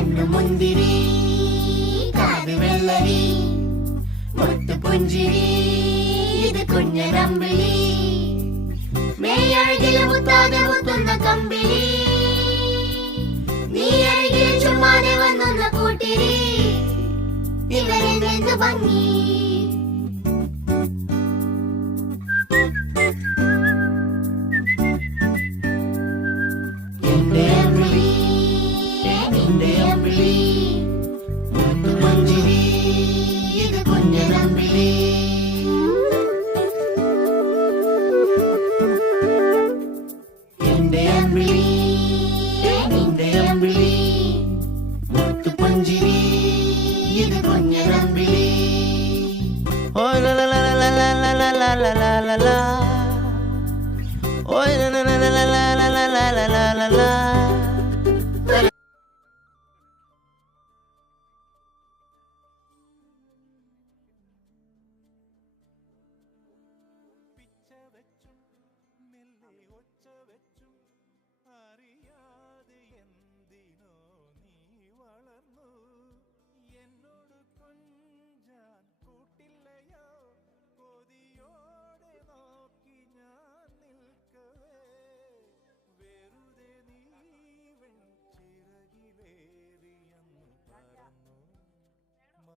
കണ്ണു മുന്തിരി കാത് വെള്ളരി മുത്തു പുഞ്ചിരി ഇത് കുഞ്ഞനമ്പിളി മേയഴകില് മുത്താതെ മുത്തുന്ന കമ്പിളി നീ അഴകിൽ ചുമ്മാതെ വന്നൊന്ന കൂട്ടിരി ഇവരെന്ത് ഭംഗി എന്റെ അമ്പിളി നിന്റെ അമ്പിളി മുത്തു പുഞ്ചിരി ഇത് കുഞ്ഞനമ്പിളി എന്റെ അമ്പിളി നിന്റെ അമ്പിളി മുത്തു പുഞ്ചിരി ഇത് കുഞ്ഞനമ്പിളി ഓ ലാ ലാ ലാ ലാ ലാ ലാ ലാ ലാ ലാ ലാ ലാ ഓ ലാ ലാ ലാ ലാ ലാ ലാ ലാ ലാ ലാ ലാ ലാ പിച്ച വെച്ചും മെല്ലെ ഒച്ച വെച്ചും